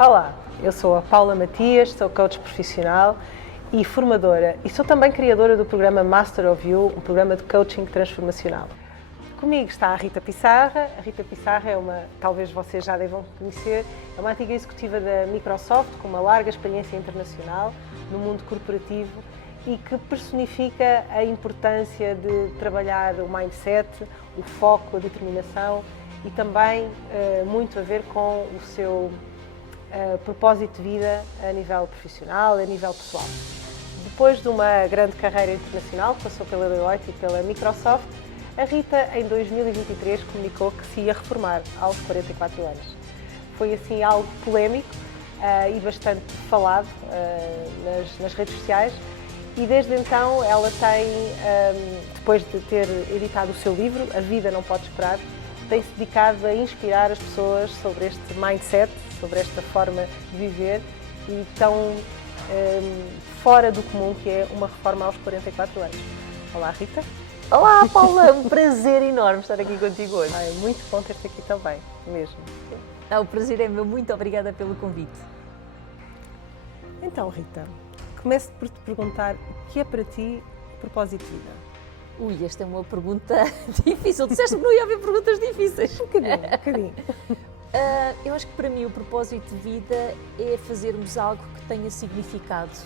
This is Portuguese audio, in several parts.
Olá, eu sou a Paula Matias, sou coach profissional e formadora e sou também criadora do programa Master of You, um programa de coaching transformacional. Comigo está a Rita Pissarra. A Rita Pissarra é talvez vocês já devam conhecer, é uma antiga executiva da Microsoft com uma larga experiência internacional no mundo corporativo e que personifica a importância de trabalhar o mindset, o foco, a determinação e também muito a ver com o seu propósito de vida a nível profissional, a nível pessoal. Depois de uma grande carreira internacional, que passou pela Deloitte e pela Microsoft, a Rita, em 2023, comunicou que se ia reformar aos 44 anos. Foi assim algo polémico e bastante falado nas redes sociais e desde então ela tem, depois de ter editado o seu livro, A Vida Não Pode Esperar, tem-se dedicado a inspirar as pessoas sobre este mindset, sobre esta forma de viver e tão fora do comum que é uma reforma aos 44 anos. Olá, Rita. Olá, Paula, é um prazer enorme estar aqui contigo hoje. É muito bom ter-te aqui também, mesmo. O prazer é meu, muito obrigada pelo convite. Então, Rita, começo por te perguntar o que é para ti o propósito de vida? Ui, esta é uma pergunta difícil. Disseste que não ia haver perguntas difíceis. Um bocadinho. Eu acho que para mim o propósito de vida é fazermos algo que tenha significado,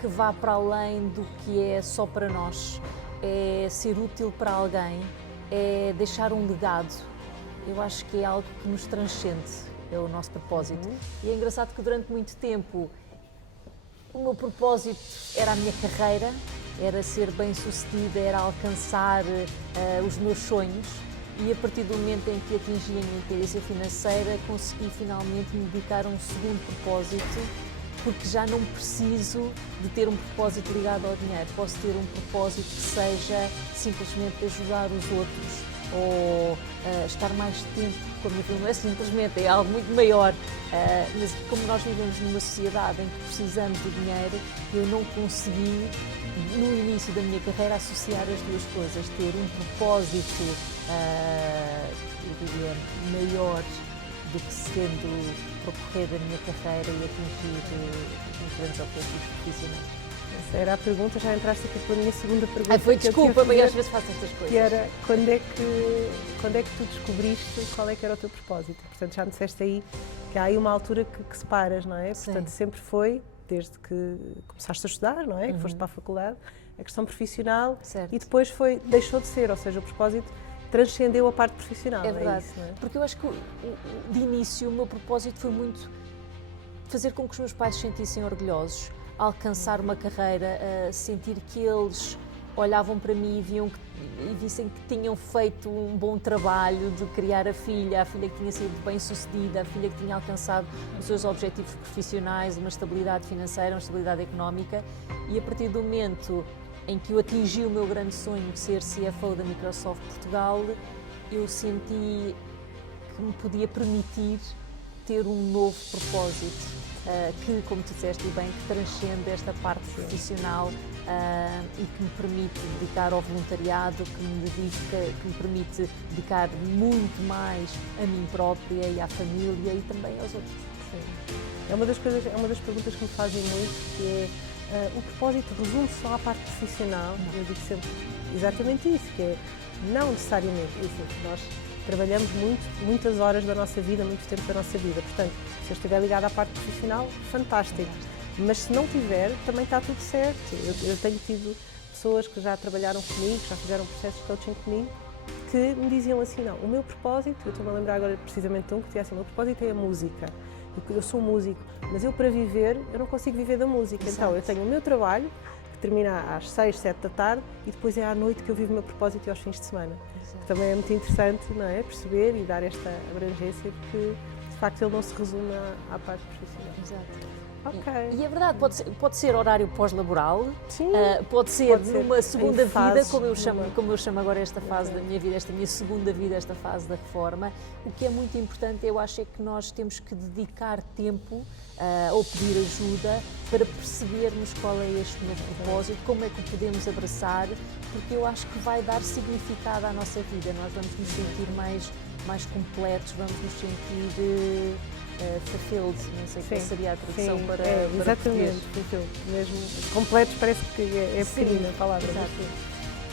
que vá para além do que é só para nós. É ser útil para alguém, é deixar um legado. Eu acho que é algo que nos transcende, é o nosso propósito. E é engraçado que durante muito tempo o meu propósito era a minha carreira, era ser bem-sucedida, era alcançar os meus sonhos e a partir do momento em que atingi a minha independência financeira consegui finalmente me dedicar a um segundo propósito, porque já não preciso de ter um propósito ligado ao dinheiro. Posso ter um propósito que seja simplesmente ajudar os outros ou estar mais tempo com a minha família. Não é simplesmente, é algo muito maior. Mas como nós vivemos numa sociedade em que precisamos de dinheiro, eu não consegui, no início da minha carreira, associar as duas coisas. Ter um propósito, eu diria, maior do que sendo percorrer a minha carreira e atingir os grandes objetivos profissionais. Essa era a pergunta, já entraste aqui pela minha segunda pergunta. Foi, desculpa, mas às vezes faço estas coisas. Que era, quando é que tu descobriste qual é que era o teu propósito? Portanto, já me disseste aí que há aí uma altura que separas, não é? Sim. Portanto, sempre foi, desde que começaste a estudar, não é? Que foste para a faculdade, a questão profissional. Certo. E depois deixou de ser, ou seja, o propósito transcendeu a parte profissional. É verdade, isso, não é? porque eu acho que de início o meu propósito foi muito fazer com que os meus pais se sentissem orgulhosos, alcançar uma carreira, sentir que eles olhavam para mim e vissem que tinham feito um bom trabalho de criar a filha que tinha sido bem-sucedida, a filha que tinha alcançado os seus objetivos profissionais, uma estabilidade financeira, uma estabilidade económica e a partir do momento em que eu atingi o meu grande sonho de ser CFO da Microsoft Portugal, eu senti que me podia permitir ter um novo propósito, que, como tu disseste bem, que transcende esta parte profissional e que me permite dedicar ao voluntariado, que me permite dedicar muito mais a mim própria e à família e também aos outros. Sim. É uma das perguntas que me fazem muito, que é o propósito resume só à parte profissional. Eu digo sempre exatamente isso, que é não necessariamente isso. Nós trabalhamos muitas horas da nossa vida, muito tempo da nossa vida. Portanto, se eu estiver ligada à parte profissional, fantástico. Mas se não tiver, também está tudo certo. Eu tenho tido pessoas que já trabalharam comigo, já fizeram processos de coaching comigo, que me diziam assim, não, o meu propósito, eu estou-me a lembrar agora precisamente de um que dizia assim, o meu propósito é a música. Eu sou músico, mas eu para viver, eu não consigo viver da música. Exato. Então eu tenho o meu trabalho, que termina às 6, 7 da tarde, e depois é à noite que eu vivo o meu propósito e aos fins de semana. Que também é muito interessante, não é? Perceber e dar esta abrangência, porque de facto ele não se resume à parte profissional. Exato. Ok. E é verdade, pode ser horário pós-laboral, pode ser Pode ser numa segunda em fases, vida, como eu chamo agora esta fase da minha vida, esta minha segunda vida, esta fase da reforma. O que é muito importante, eu acho, é que nós temos que dedicar tempo ou pedir ajuda para percebermos qual é este novo propósito, como é que o podemos abraçar, porque eu acho que vai dar significado à nossa vida. Nós vamos nos sentir mais completos, vamos nos sentir fulfilled, não sei qual seria a tradução sim, para exatamente, português. mesmo completos, parece que é pequenina a palavra. Exato.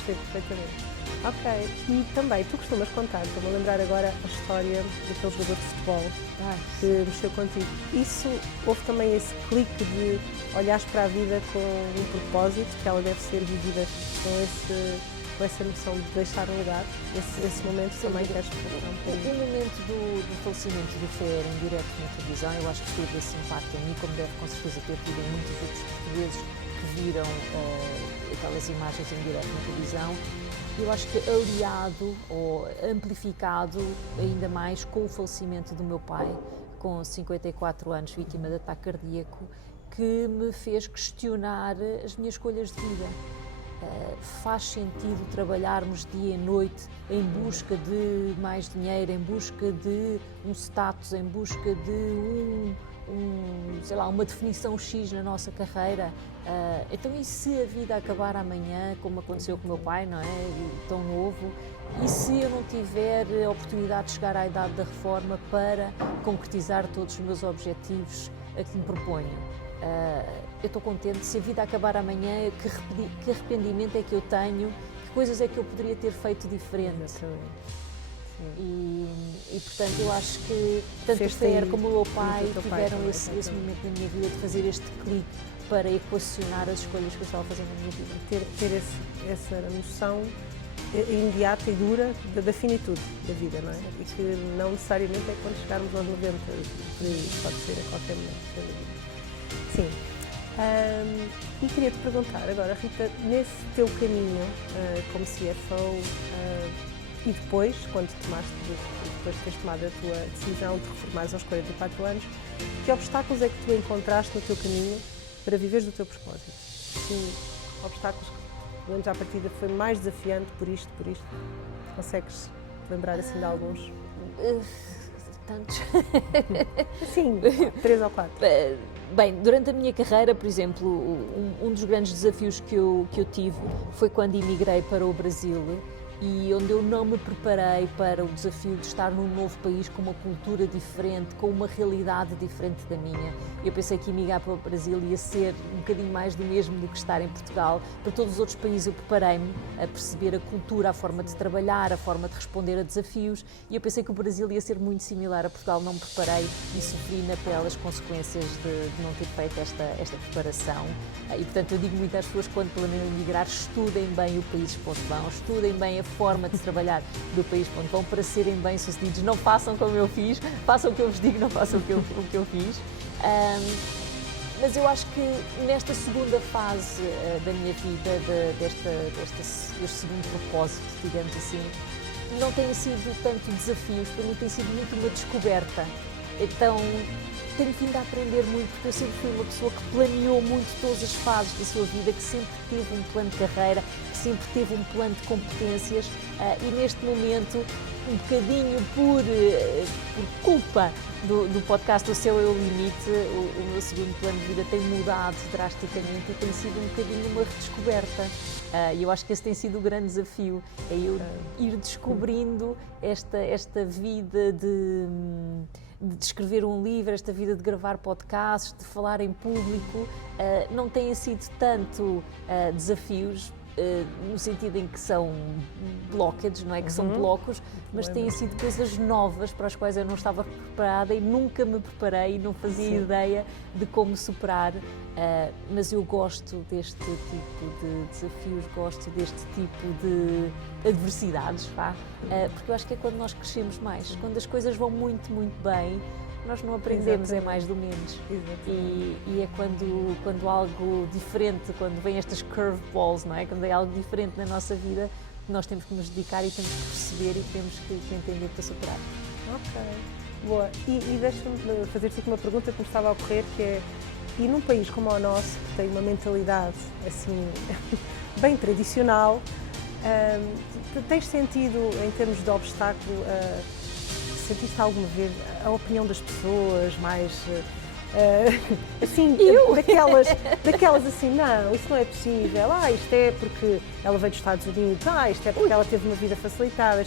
Percebo perfeitamente. Ok, e também tu costumas contar, estou-me a lembrar agora a história daquele jogador de futebol que mexeu contigo. Isso, houve também esse clique de olhares para a vida com um propósito, que ela deve ser vivida com essa noção de deixar um legado. Esse momento também queres falar um bocadinho? O momento do falecimento do Fer em direto na televisão, eu acho que teve esse impacto em mim, como deve com certeza ter tido em muitos outros portugueses que viram aquelas imagens em direto na televisão. Eu acho que aliado ou amplificado ainda mais com o falecimento do meu pai, com 54 anos, vítima de ataque cardíaco, que me fez questionar as minhas escolhas de vida. Faz sentido trabalharmos dia e noite em busca de mais dinheiro, em busca de um status, em busca de sei lá, uma definição X na nossa carreira? Então, e se a vida acabar amanhã, como aconteceu com o meu pai, não é? Tão novo? E se eu não tiver a oportunidade de chegar à idade da reforma para concretizar todos os meus objetivos a que me proponho? Eu estou contente. Se a vida acabar amanhã, que arrependimento é que eu tenho? Que coisas é que eu poderia ter feito diferente? E portanto, eu acho que tanto o Fer como o meu pai tiveram esse momento na minha vida de fazer este clique para equacionar as escolhas que eu estava fazendo na minha vida. Ter essa noção imediata e dura da finitude da vida, não é? E que não necessariamente é quando chegarmos aos 90, por aí, pode ser a qualquer momento da vida. Sim. E queria-te perguntar agora, Rita, nesse teu caminho como CFO e depois, depois de teres tomado a tua decisão de reformares aos 44 anos, que obstáculos é que tu encontraste no teu caminho para viveres do teu propósito? Sim, obstáculos que, pelo menos à partida, foi mais desafiante por isto? Consegues lembrar assim de alguns? Tantos. Sim, 3 ou 4. Bem, durante a minha carreira, por exemplo, um dos grandes desafios que eu tive foi quando emigrei para o Brasil e onde eu não me preparei para o desafio de estar num novo país com uma cultura diferente, com uma realidade diferente da minha. Eu pensei que emigrar para o Brasil ia ser um bocadinho mais do mesmo do que estar em Portugal. Para todos os outros países eu preparei-me a perceber a cultura, a forma de trabalhar, a forma de responder a desafios e eu pensei que o Brasil ia ser muito similar a Portugal. Não me preparei e sofri na pele as consequências de não ter feito esta preparação. E portanto eu digo muito às pessoas quando planeiam emigrar, estudem bem o país para onde vão, estudem bem a forma de trabalhar do país para onde vão para serem bem-sucedidos. Não façam como eu fiz, façam o que eu vos digo, não façam o que eu fiz. Mas eu acho que nesta segunda fase da minha vida, deste segundo propósito, digamos assim, não têm sido tanto desafios, para mim tem sido muito uma descoberta. Então, tenho vindo a aprender muito, porque eu sempre fui uma pessoa que planeou muito todas as fases da sua vida, que sempre teve um plano de carreira, que sempre teve um plano de competências e neste momento, um bocadinho por culpa do podcast O Céu é o Limite, o meu segundo plano de vida tem mudado drasticamente e tem sido um bocadinho uma redescoberta. E eu acho que esse tem sido o grande desafio, é eu ir descobrindo esta vida de escrever um livro, esta vida de gravar podcasts, de falar em público. Não têm sido tanto desafios, no sentido em que são blockages, não é? Que são blocos, mas têm sido coisas novas para as quais eu não estava preparada e nunca me preparei, não fazia ideia de como superar. Mas eu gosto deste tipo de desafios, gosto deste tipo de adversidades, porque eu acho que é quando nós crescemos mais, quando as coisas vão muito, muito bem, nós não aprendemos, é mais do menos. E é quando algo diferente, quando vem estas curveballs, não é? Quando é algo diferente na nossa vida, nós temos que nos dedicar e temos que perceber e temos que entender para superar. Ok, boa. E deixa-me fazer-te aqui uma pergunta que me estava a ocorrer, que é, e num país como o nosso, que tem uma mentalidade assim, bem tradicional, tens sentido, em termos de obstáculo, sentiste alguma vez a opinião das pessoas mais, assim, daquelas assim, não, isso não é possível, isto é porque ela veio dos Estados Unidos, isto é porque ela teve uma vida facilitada.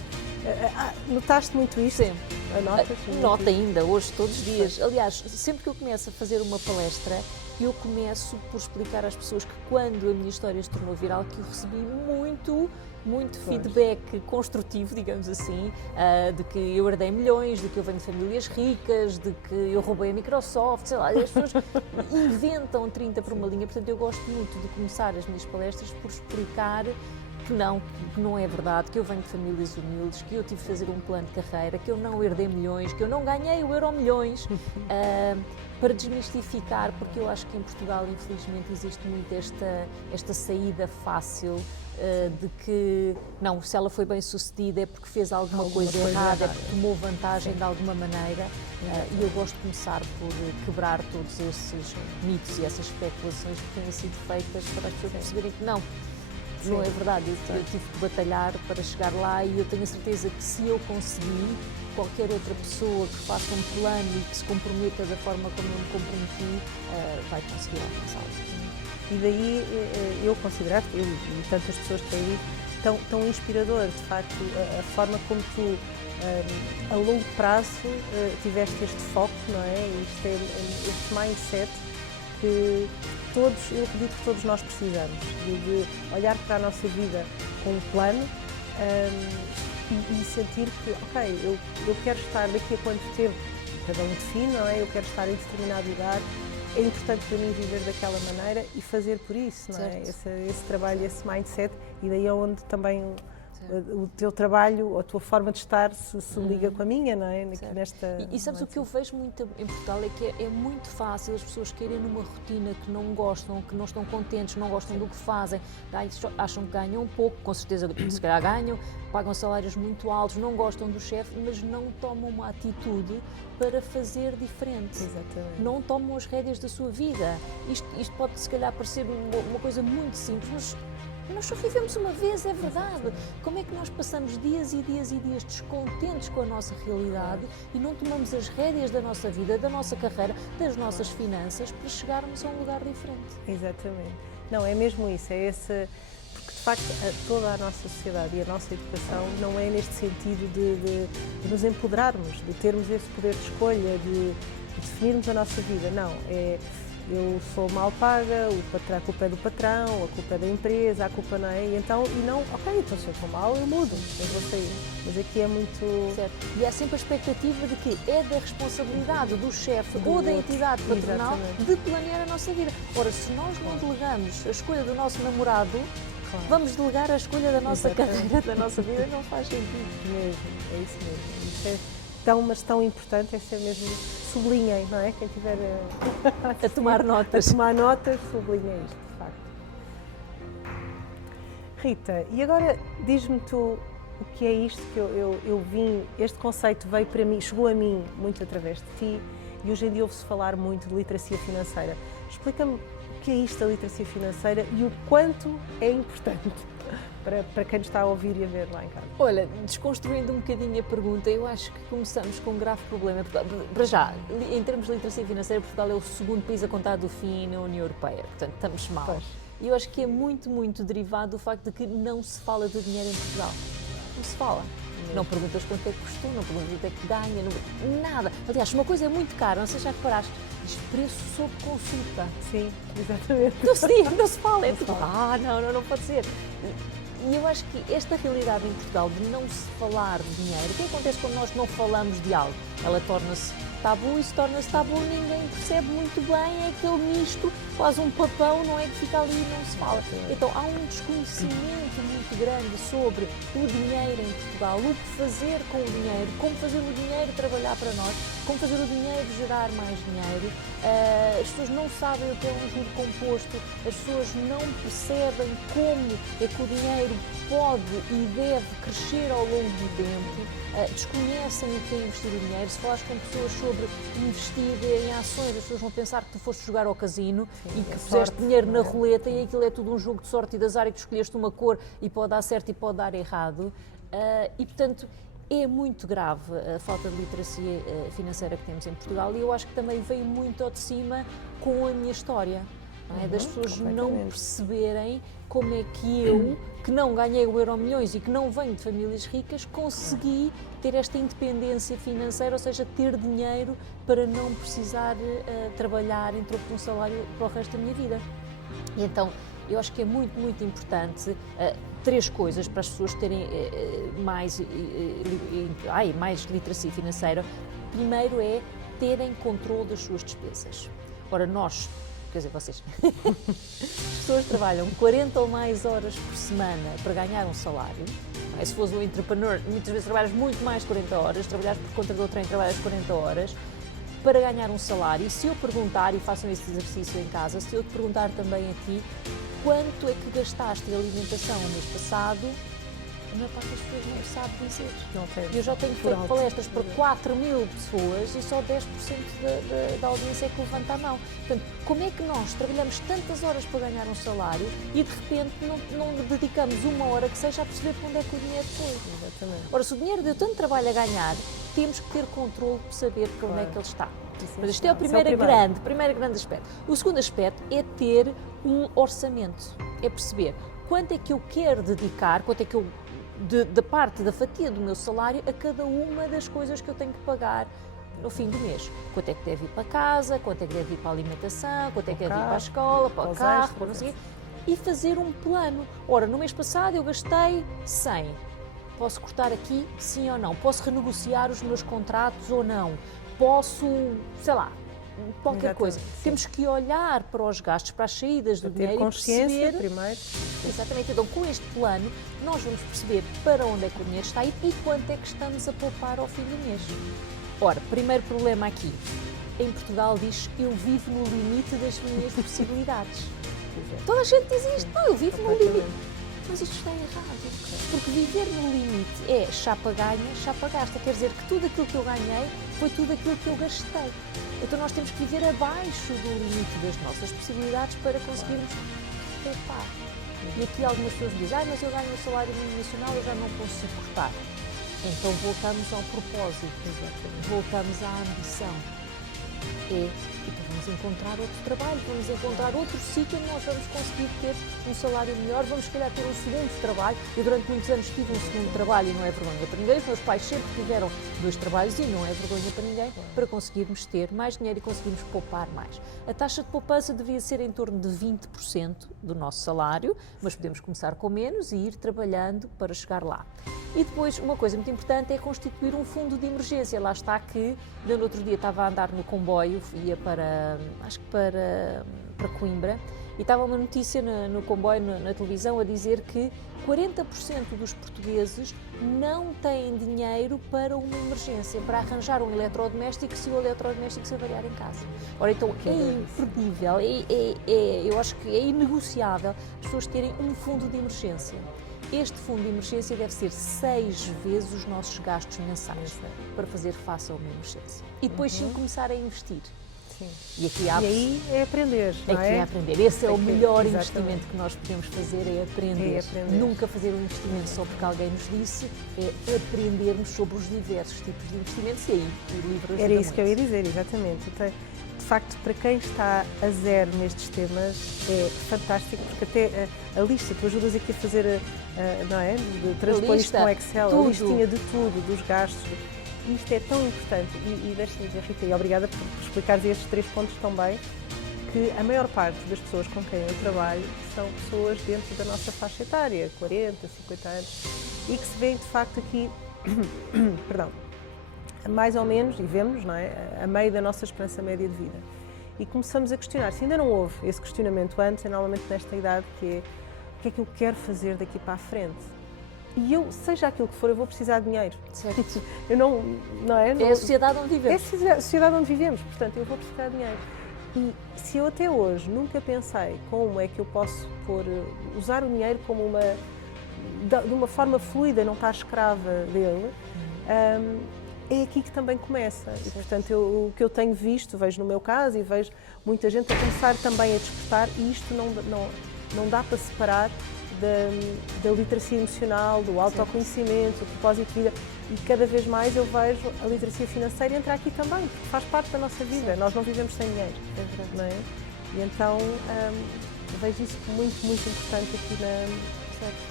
Notaste muito isso? Sim. Anotas? Noto ainda, hoje, todos os dias. Aliás, sempre que eu começo a fazer uma palestra, eu começo por explicar às pessoas que quando a minha história se tornou viral, que eu recebi muito feedback construtivo, digamos assim, de que eu herdei milhões, de que eu venho de famílias ricas, de que eu roubei a Microsoft, sei lá, as pessoas inventam 30 por uma linha, portanto eu gosto muito de começar as minhas palestras por explicar que não é verdade, que eu venho de famílias humildes, que eu tive de fazer um plano de carreira, que eu não herdei milhões, que eu não ganhei o Euromilhões, para desmistificar, porque eu acho que em Portugal, infelizmente, existe muito esta saída fácil de que, não, se ela foi bem sucedida é porque fez alguma coisa errada, é porque tomou vantagem de alguma maneira, e eu gosto de começar por quebrar todos esses mitos e essas especulações que têm sido feitas para as pessoas perceberem que não é verdade, eu tive que batalhar para chegar lá e eu tenho a certeza que se eu conseguir, qualquer outra pessoa que faça um plano e que se comprometa da forma como eu me comprometi, vai conseguir alcançá-lo. E daí eu considero, eu e tantas pessoas que têm tão inspirador, de facto, a forma como tu, a longo prazo, tiveste este foco, não é? Este mindset que eu acredito que todos nós precisamos, de olhar para a nossa vida com um plano e sentir que, ok, eu quero estar daqui a quanto tempo, cada um define, não é? Eu quero estar em determinado lugar, é importante para mim viver daquela maneira e fazer por isso, não é? Esse trabalho, esse mindset, e daí é onde também o teu trabalho, a tua forma de estar se liga com a minha, não é? E sabes o que eu vejo muito em Portugal é que é muito fácil as pessoas querem numa rotina que não gostam, que não estão contentes, não gostam do que fazem, acham que ganham pouco, com certeza se calhar ganham, pagam salários muito altos, não gostam do chefe, mas não tomam uma atitude para fazer diferente. Exatamente. Não tomam as rédeas da sua vida. Isto pode se calhar parecer uma coisa muito simples, mas nós só vivemos uma vez, é verdade. Como é que nós passamos dias e dias e dias descontentes com a nossa realidade e não tomamos as rédeas da nossa vida, da nossa carreira, das nossas finanças para chegarmos a um lugar diferente? Exatamente. Não, é mesmo isso, é esse... Porque, de facto, toda a nossa sociedade e a nossa educação não é neste sentido de nos empoderarmos, de termos esse poder de escolha, de definirmos a nossa vida. Não, eu sou mal paga, a culpa é do patrão, a culpa é da empresa, a culpa não é, então se eu for mal eu mudo, eu vou sair, mas aqui é muito... Certo. E há sempre a expectativa de que é da responsabilidade do chefe ou da entidade patronal de planear a nossa vida. Ora, se nós não delegamos a escolha do nosso namorado, vamos delegar a escolha da nossa carreira, da nossa vida, não faz sentido. Mesmo, é isso mesmo. Isso é tão importante, é ser mesmo... Sublinhem, não é? Quem tiver a tomar notas. Sublinhem isto, de facto. Rita, e agora diz-me tu o que é isto que eu vim, este conceito veio para mim, chegou a mim muito através de ti e hoje em dia ouve-se falar muito de literacia financeira. Explica-me o que é isto da literacia financeira e o quanto é importante para quem nos está a ouvir e a ver lá em casa. Olha, desconstruindo um bocadinho a pergunta, eu acho que começamos com um grave problema. Para já, em termos de literacia financeira, Portugal é o segundo país a contar do fim na União Europeia, portanto estamos mal. E eu acho que é muito derivado do facto de que não se fala de dinheiro em Portugal. Não se fala. Não perguntas quanto é que custou, não perguntas quanto é que ganha, nada. Aliás, uma coisa é muito cara, não sei se já reparaste, diz preço sob consulta. Sim, exatamente. Não se fala, é tudo, não pode ser. E eu acho que esta realidade em Portugal de não se falar de dinheiro, o que acontece quando nós não falamos de algo? Ela torna-se tabu e se torna-se tabu, ninguém percebe muito bem, é aquele misto, quase um papão, não é, que fica ali e não se fala. Então há um desconhecimento muito grande sobre o dinheiro em Portugal, o que fazer com o dinheiro, como fazer o dinheiro trabalhar para nós, como fazer o dinheiro gerar mais dinheiro. As pessoas não sabem o que é um juro composto, as pessoas não percebem como é que o dinheiro pode e deve crescer ao longo do tempo. Desconhecem o que é investir o dinheiro. Se falares com pessoas sobre investir em ações, as pessoas vão pensar que tu foste jogar ao casino e que puseste dinheiro na roleta e aquilo é tudo um jogo de sorte e de azar e que escolheste uma cor e pode dar certo e pode dar errado. E, portanto, é muito grave a falta de literacia financeira que temos em Portugal e eu acho que também veio muito ao de cima com a minha história. não é? Das pessoas não completamente. perceberem como é que eu, que não ganhei o Euromilhões e que não venho de famílias ricas, consegui ter esta independência financeira, ou seja, ter dinheiro para não precisar trabalhar em troco de um salário para o resto da minha vida. E então, eu acho que é muito, muito importante três coisas para as pessoas terem mais literacia financeira. Primeiro é terem controle das suas despesas. Ora, nós, quer dizer, vocês, as pessoas trabalham 40 ou mais horas por semana para ganhar um salário. Se fores um entrepreneur, muitas vezes trabalhas muito mais de 40 horas, trabalhas por conta do trem, trabalhas 40 horas para ganhar um salário. E se eu perguntar, e façam esse exercício em casa, se eu te perguntar também a ti, quanto é que gastaste em alimentação no mês passado, a maior parte das pessoas não sabe dizer. Não tem. Eu já tenho feito palestras para 4.000 pessoas e só 10% da audiência é que levanta a mão. Portanto, como é que nós trabalhamos tantas horas para ganhar um salário e de repente não dedicamos uma hora que seja a perceber para onde é que o dinheiro foi? Exatamente. Ora, se o dinheiro deu tanto trabalho a ganhar, temos que ter controle para saber para onde é que ele está. Mas isto é o primeiro grande aspecto. O segundo aspecto é ter um orçamento, é perceber quanto é que eu quero dedicar, quanto é que eu da parte da fatia do meu salário a cada uma das coisas que eu tenho que pagar no fim do mês. Quanto é que deve ir para casa, quanto é que deve ir para a alimentação, quanto é que deve ir para a escola, para o carro, para não sei o quê, e fazer um plano. Ora, no mês passado eu gastei 100. Posso cortar aqui, sim ou não? Posso renegociar os meus contratos ou não? Posso, sei lá, qualquer coisa. Temos que olhar para os gastos, para as saídas do dinheiro ter consciência e perceber... primeiro. Exatamente. Então, com este plano, nós vamos perceber para onde é que o dinheiro está e quanto é que estamos a poupar ao fim do mês. Ora, primeiro problema aqui. Em Portugal diz eu vivo no limite das minhas possibilidades. Toda a gente diz isto. Não, eu vivo no limite. Mas isto está errado. Porque viver no limite é chapa ganha, chapa gasta. Quer dizer que tudo aquilo que eu ganhei foi tudo aquilo que eu gastei. Então nós temos que viver abaixo do limite das nossas possibilidades para conseguirmos poupar. E aqui algumas pessoas dizem, mas eu ganho o salário mínimo nacional, eu já não consigo cortar. Então voltamos ao propósito, voltamos à ambição. Então vamos encontrar outro trabalho, vamos encontrar outro sítio onde nós vamos conseguir ter um salário melhor, vamos se calhar ter um segundo trabalho. Eu durante muitos anos tive um segundo trabalho e não é vergonha para ninguém. Os meus pais sempre tiveram 2 trabalhos e não é vergonha para ninguém, para conseguirmos ter mais dinheiro e conseguirmos poupar mais. A taxa de poupança devia ser em torno de 20% do nosso salário, mas podemos começar com menos e ir trabalhando para chegar lá. E depois, uma coisa muito importante é constituir um fundo de emergência. Lá está que, no outro dia estava a andar no comboio, ia para Coimbra, e estava uma notícia no comboio, na televisão, a dizer que 40% dos portugueses não têm dinheiro para uma emergência, para arranjar um eletrodoméstico se o eletrodoméstico se avariar em casa. Ora, então é imperdível, eu acho que é inegociável as pessoas terem um fundo de emergência. Este fundo de emergência deve ser 6 vezes os nossos gastos mensais para fazer face a uma emergência. E depois sim começar a investir. Sim. E aí é aprender, não é? Aqui é aprender. Esse é o melhor investimento que nós podemos fazer, é aprender. Nunca fazer um investimento só porque alguém nos disse, é aprendermos sobre os diversos tipos de investimentos e aí o livro ajuda. Era isso que eu ia dizer, exatamente. Então, de facto, para quem está a zero nestes temas, é fantástico, porque até a lista, tu ajudas aqui a fazer, não é? De transpor isto com Excel, a listinha de tudo, dos gastos. Isto é tão importante. E deixa-me dizer, Rita, e obrigada por explicares estes 3 pontos tão bem, que a maior parte das pessoas com quem eu trabalho são pessoas dentro da nossa faixa etária, 40, 50 anos, e que se vêem, de facto, aqui, perdão, mais ou menos, e vemos, não é, a meio da nossa esperança média de vida. E começamos a questionar. Se ainda não houve esse questionamento antes, é normalmente nesta idade, que é o que é que eu quero fazer daqui para a frente? E eu, seja aquilo que for, eu vou precisar de dinheiro. Certo. Eu não é? É a sociedade onde vivemos. É a sociedade onde vivemos, portanto, eu vou precisar de dinheiro. E se eu até hoje nunca pensei como é que eu posso usar o dinheiro como de uma forma fluida, não estar escrava dele, é aqui que também começa. E, portanto, o que eu tenho visto, vejo no meu caso e vejo muita gente a começar também a despertar, e isto não dá para separar da literacia emocional, do autoconhecimento, do propósito de vida, e cada vez mais eu vejo a literacia financeira entrar aqui também, porque faz parte da nossa vida. Nós não vivemos sem dinheiro, não é? E então vejo isso muito, muito importante aqui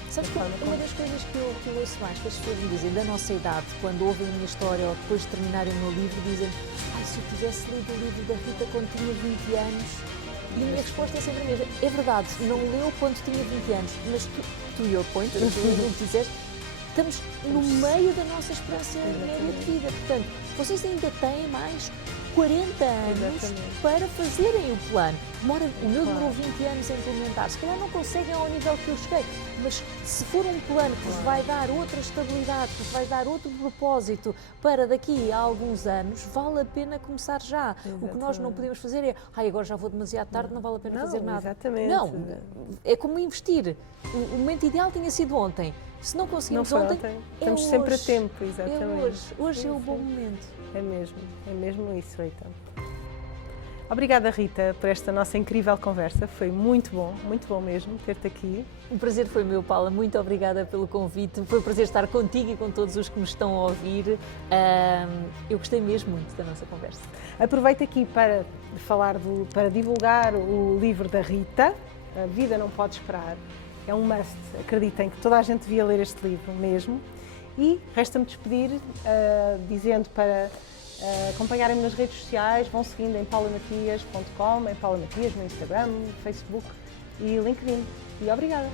Sabes que uma das coisas que eu ouço mais que as pessoas me dizem da nossa idade, quando ouvem a minha história ou depois de terminarem o meu livro, dizem: ai, se eu tivesse lido o livro da Rita quando tinha 20 anos. E a minha resposta é sempre a mesma. É verdade, não leu quando tinha 20 anos, mas tu your point, tu o que disseste, estamos no meio da nossa esperança média de vida. Portanto, vocês ainda têm mais 40 anos para fazerem o plano. O meu demorou 20 anos a implementar. Se calhar não conseguem ao nível que eu cheguei, mas se for um plano que vos vai dar outra estabilidade, que vos vai dar outro propósito para daqui a alguns anos, vale a pena começar já. Exatamente. O que nós não podemos fazer é, agora já vou demasiado tarde, não vale a pena fazer nada. Exatamente. Não, é como investir. O momento ideal tinha sido ontem. Se não conseguimos ontem, estamos sempre a tempo, exatamente. É hoje. Hoje é o bom momento. É mesmo isso, Rita. Obrigada, Rita, por esta nossa incrível conversa. Foi muito bom mesmo ter-te aqui. O prazer foi meu, Paula. Muito obrigada pelo convite. Foi um prazer estar contigo e com todos os que me estão a ouvir. Eu gostei mesmo muito da nossa conversa. Aproveito aqui para para divulgar o livro da Rita, A Vida Não Pode Esperar. É um must. Acreditem que toda a gente devia ler este livro mesmo. E resta-me despedir dizendo para acompanharem-me nas redes sociais, vão seguindo em paulamatias.com, em Paula Matias no Instagram, Facebook e LinkedIn. E obrigada!